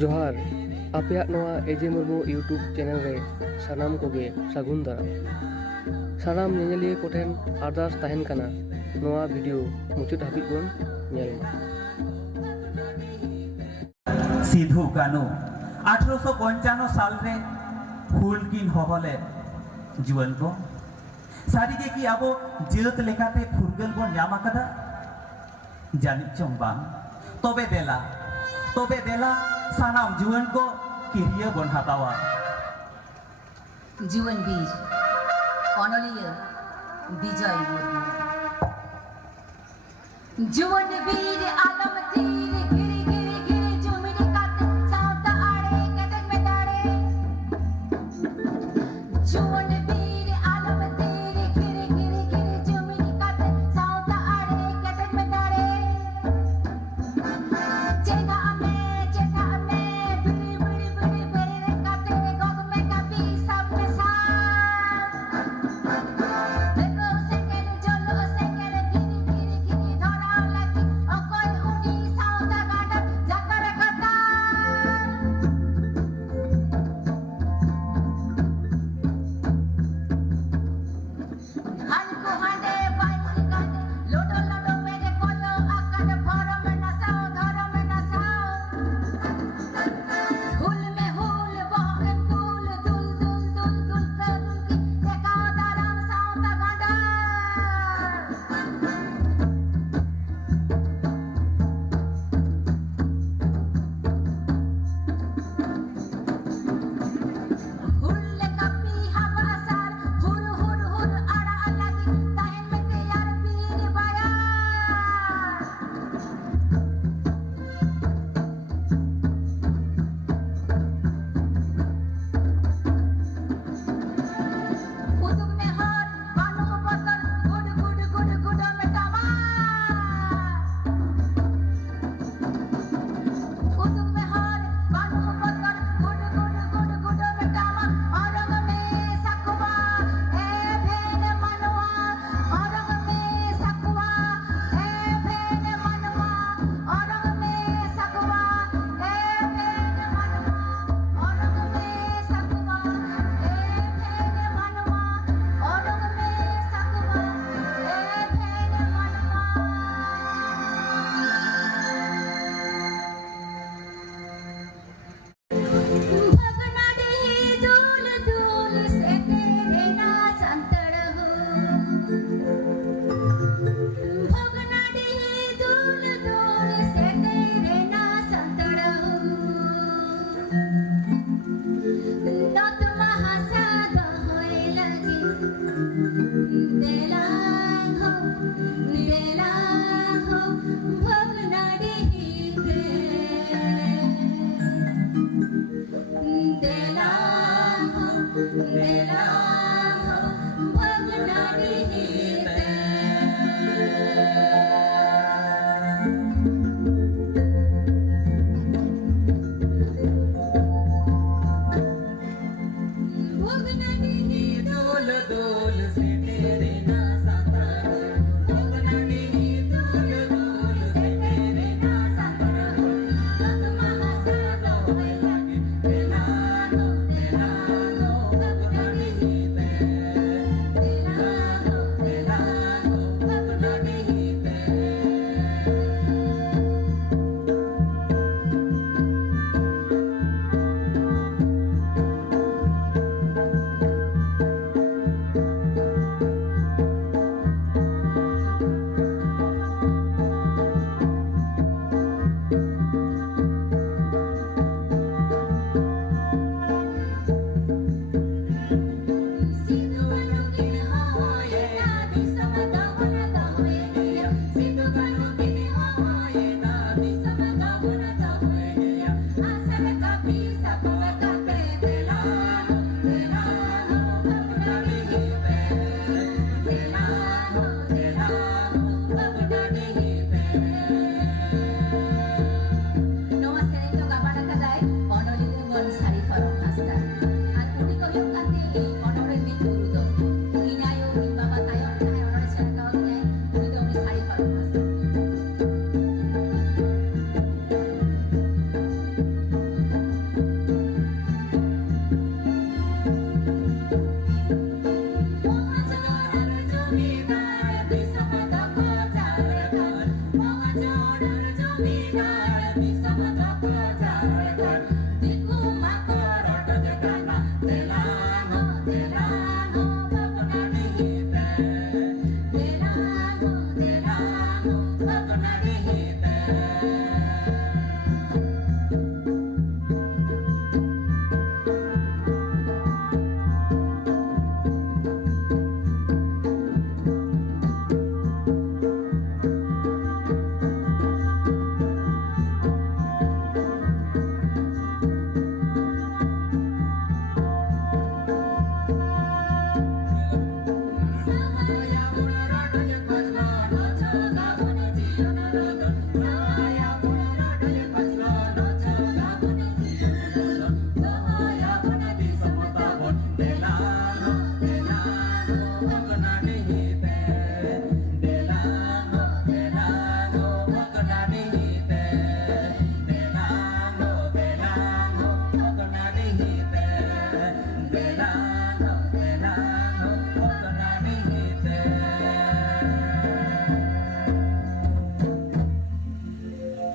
जोहार आपे नवा एजे मुर्मू यूट्यूब चैनल रे सानाम कोगे सागुन दाराम सानाम नेनेलिए कोठेन आरदास ताहेन काना नवा वीडियो मुचाद हाबिज बोन नेल मा। सिधु कानू 1855 साल रे हुल किन होहले जीवन को सारी की अब जेत लेकाते फुरगल बन नाम आकदा जानिक चों बांग तबे देला सानाम जीवन को किरिया बन हतावा जीवन बीर अनलिय विजय मुर्मू जीवन बीर आलम तीर गिरी गिरी गिरी जुमिरी काते सावता आड़े कटक में दाड़े जीवन बीर आलम तीर गिरी गिरी गिरी जुमिरी काते सावता आड़े कटक में दाड़े जेठा में बिड़ी बिड़ी बिड़ी बेरे काते गोग में कापी सब में सा देखो सेकेंड जोलो सेकेंड गिरी गिरी गिरी धराव लगी अकोय उनी साव बिना